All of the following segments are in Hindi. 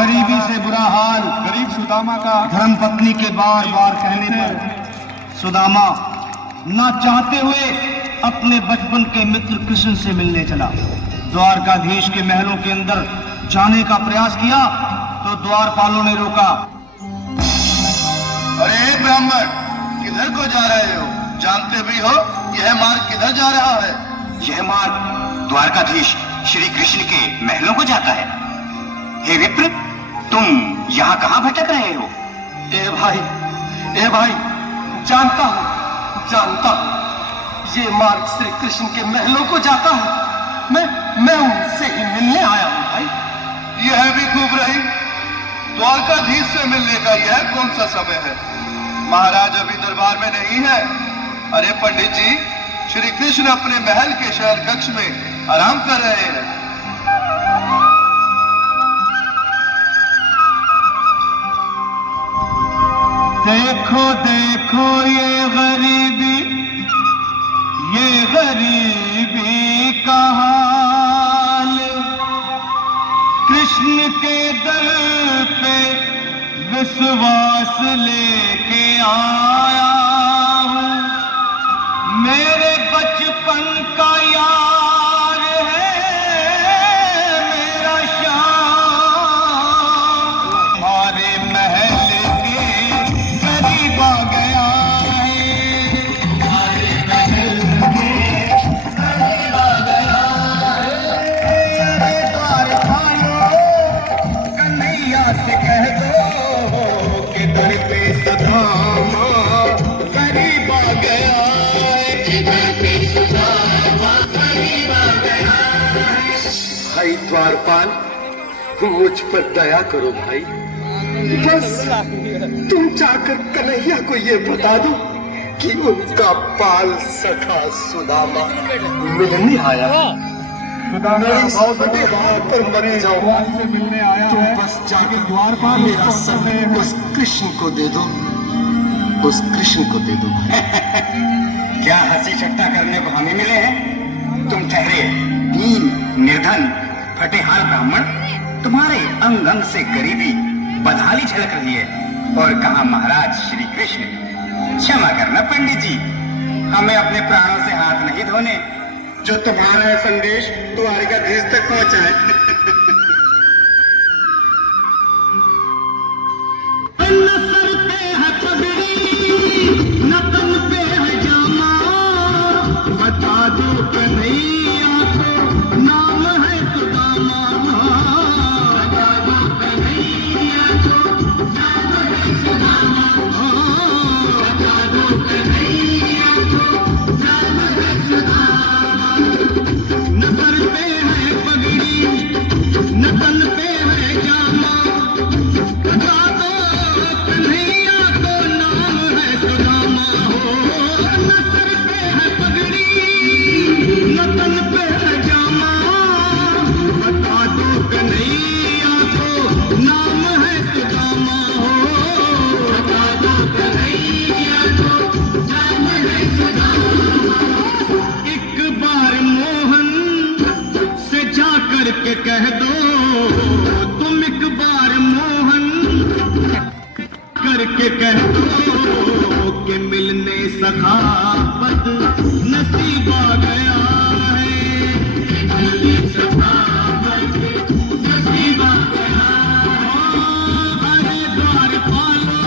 गरीबी से बुरा हाल गरीब सुदामा का धर्मपत्नी के बार बार कहने पर सुदामा ना चाहते हुए अपने बचपन के मित्र कृष्ण से मिलने चला। द्वारकाधीश के महलों के अंदर जाने का प्रयास किया तो द्वारपालों ने रोका। अरे ब्राह्मण, किधर को जा रहे हो? जानते भी हो यह मार्ग किधर जा रहा है? यह मार्ग द्वारकाधीश श्री कृष्ण के महलों को जाता है। हे विप्र, तुम यहाँ कहाँ भटक रहे हो? ए भाई, जानता हूँ ये मार्ग श्री कृष्ण के महलों को जाता है। मैं उनसे ही मिलने आया हूँ भाई। यह भी खूब रही। द्वारकाधीश से मिलने का यह कौन सा समय है? महाराज अभी दरबार में नहीं है। अरे पंडित जी, श्री कृष्ण अपने महल के शयन कक्ष में आराम कर रहे हैं। देखो देखो ये गरीबी का हाल, कृष्ण के दर पे विश्वास लेके आया हूँ। मेरे बचपन का यार है मेरा श्याम, हमारे महल के करीब आ गया है। हमारे महल के करीब आ गया है। अरे द्वारपालो, कन्हैया से कह दो कि दर पे सुदामा करीब आ गया है। दर पे सुदामा करीब आ गया है। भाई द्वारपाल, मुझ पर दया करो भाई। बस तुम जाकर कन्हैया को ये बता दो कि उनका बाल सखा सुदामा मिलने आया। मेरी सपने पर मर जाओ, से मिलने आया तुम है। बस जाकर द्वारपाल मेरा सर उस कृष्ण को दे दो, उस कृष्ण को दे दो। क्या हंसी ठट्टा करने को हमें मिले हैं? तुम ठहरे दीन, निर्धन, फटेहाल ब्राह्मण, तुम्हारे अंग अंग से गरीबी बदहाली झलक रही है। और कहा महाराज श्री कृष्ण। क्षमा करना पंडित जी, हमें अपने प्राणों से हाथ नहीं धोने। जो तुम्हारा संदेश द्वारकाधीश तक पहुंचाए। न सर पे है पगड़ी, न तन पे है जामा, बता दो कन्हैया को नाम है सुदामा। बता दो कन्हैया को नाम है सुदामा। बता दो कन्हैया को नाम है सुदामा। न सर पे है पगड़ी, न तन पे है जामा, बता दो कन्हैया को नाम है सुदामा। न सर पे है पगड़ी, न तन पे है जामा, बता दो कन्हैया को नाम है सुदामा। बता दो कन्हैया को नाम है सुदामा। एक बार मोहन से जा कर के कह दो, तुम एक बार मोहन करके कह दो कि मिलने सखावत नसीब आ गया है। मिलने सखावत नसीब आ गया है। अरे द्वारपालो,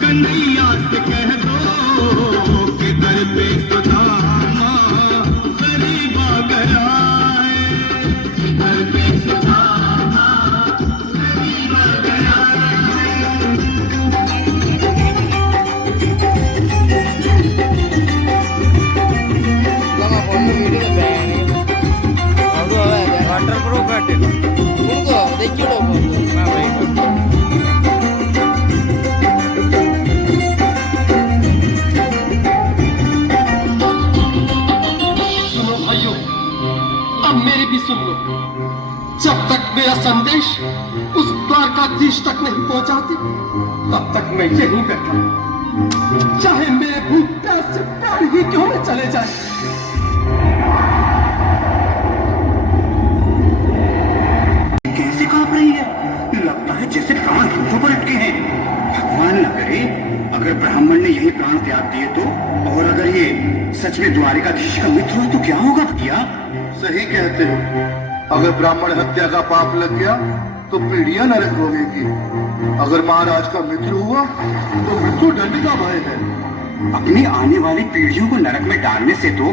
कन्हैया से कह दो कि दर पे सुदामा करीब आ गया है। दर पे सुदामा करीब आ गया है। वाटरप्रूफ है उनको देखिए सुनो भाइयों, अब मेरी भी सुन लो। जब तक मेरा संदेश उस द्वारकाधीश तक नहीं पहुंचाती, तब तक मैं यहीं बैठा हूं। चाहे मेरे भूख प्यास से प्राण ही क्यों न चले जाए। कैसे कांप रही है? प्राण त्याग दिए तो? और अगर ये सच में द्वारिकाधीश का मित्र हो तो क्या होगा भैया? सही कहते हो। अगर ब्राह्मण हत्या का पाप लग गया तो पीढ़ियां नरक होगी। अगर महाराज का मित्र हुआ तो मृत्यु दंड का भय है। अपनी आने वाली पीढ़ियों को नरक में डालने से तो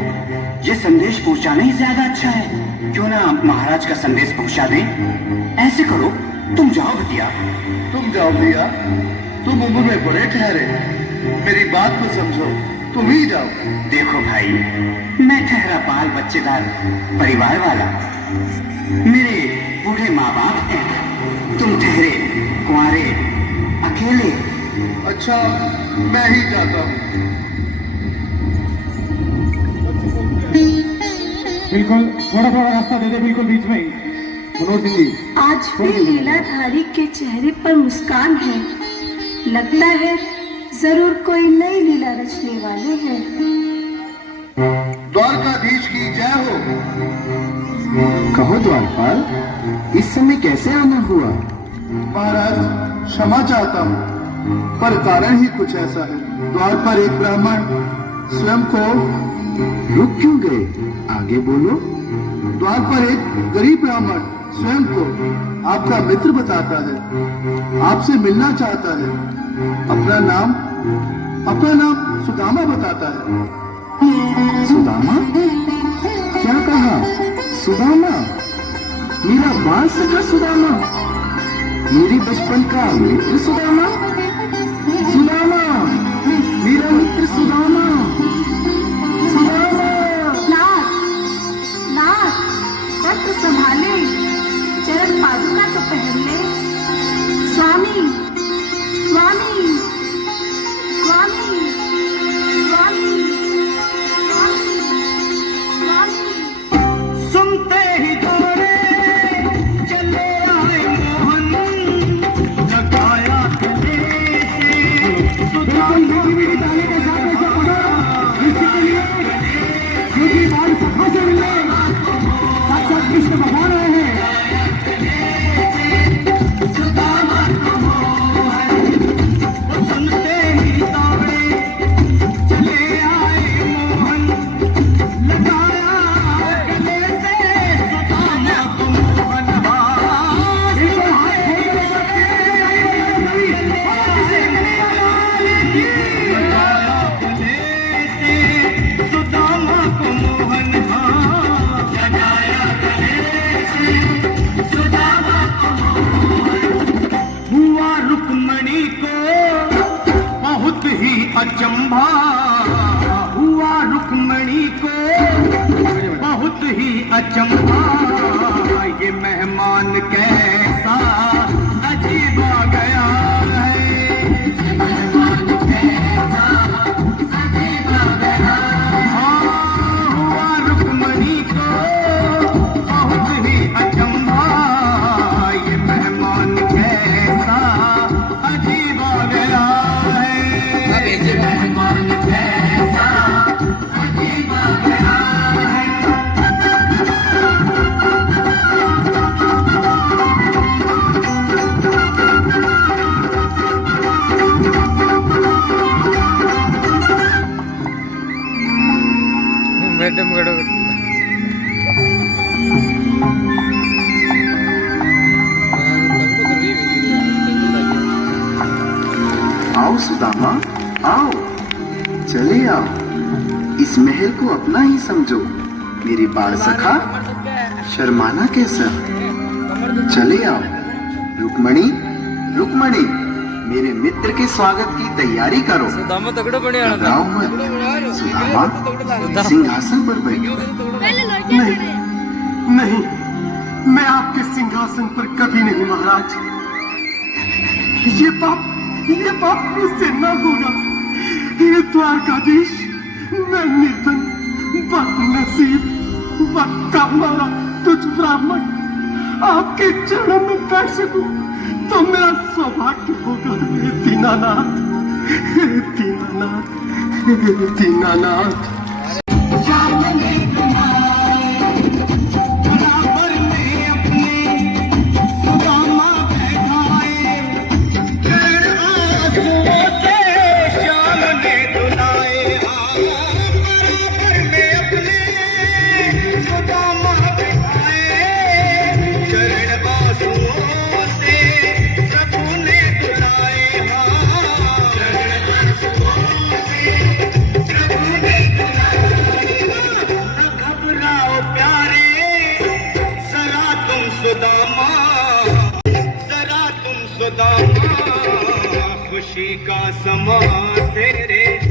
ये संदेश पहुंचाना ही ज्यादा अच्छा है। क्यों ना महाराज का संदेश पहुंचा दें? ऐसे करो, तुम जाओ भैया। तुम जाओ भैया, तुम उम्र में बड़े ठहरे, मेरी बात को समझो, तुम ही जाओ। देखो भाई, मैं ठहरा बाल बच्चेदार परिवार वाला, मेरे बूढ़े माँ बाप हैं, तुम ठहरे कुंवारे अकेले। अच्छा, मैं ही जाता हूँ। बिल्कुल थोड़ा थोड़ा रास्ता दे दे, बिल्कुल बीच में ही। मनोज सिंह जी, आज भी लीलाधारी के चेहरे पर मुस्कान है। लगता है जरूर कोई नई लीला रचने वाले हैं। द्वारकाधीश की जय हो। कहो द्वारपाल, इस समय कैसे आना हुआ? महाराज, क्षमा चाहता हूँ, पर कारण ही कुछ ऐसा है। द्वार पर एक ब्राह्मण स्वयं को रुक क्यों गए? आगे बोलो। द्वार पर एक गरीब ब्राह्मण स्वयं को आपका मित्र बताता है, आपसे मिलना चाहता है। अपना नाम सुदामा बताता है। सुदामा? क्या कहा? सुदामा? मेरा बाल सखा सुदामा? मेरे बचपन का मित्र सुदामा? सुदामा, मेरा मित्र सुदामा। सुदामा! नाथ, वस्त्र संभाले, चरण पादुका तो पहन ले। स्वामी, स्वामी, स्वामी, स्वामी, स्वामी, स्वामी। सुनते ही दौड़े चले आए मोहन, लगाया गले से सुदामा। क्योंकि बाल सखा से मिलने साक्षात कृष्ण भगवान आए हैं। सुनते ही दौड़े चले आए मोहन, लगाया गले से सुदामा को मोहन। हुआ रुक्मणी को बहुत ही अचंभा, हुआ रुक्मणी को बहुत ही अचंभा। ये मेहमान कैसा अजीब आ गया है, मेहमान कैसा अजीब आ गया। हाँ, हुआ रुक्मणी को बहुत ही अचंभा। ये मेहमान कैसा अजीब आ गया है, मेहमान कैसा अजीब आ गया है। मैडम गड़ो आओ सुदामा, आओ, चले आओ। इस महल को अपना ही समझो। मेरे बाल सखा, शर्माना कैसा? चले आओ। रुक्मणी, रुक्मणी, मेरे मित्र के स्वागत की तैयारी करो। सुदामा तगड़ो बने घबराओ मत। सुदामा, सिंहासन पर बैठो। नहीं, मैं आपके सिंहासन पर कभी नहीं महाराज। ये पाप मुझसे न होगा। ये द्वारकाधीश, मैं निर्धन, बदनसीब, बदकामारा तुझ ब्राह्मण आपके चरणों में बैठ सकूं तो मेरा सौभाग्य होगा। हे दीनानाथ, हे दीनानाथ, हे दीनानाथ। से शाम ने सुदामा खुशी का समा तेरे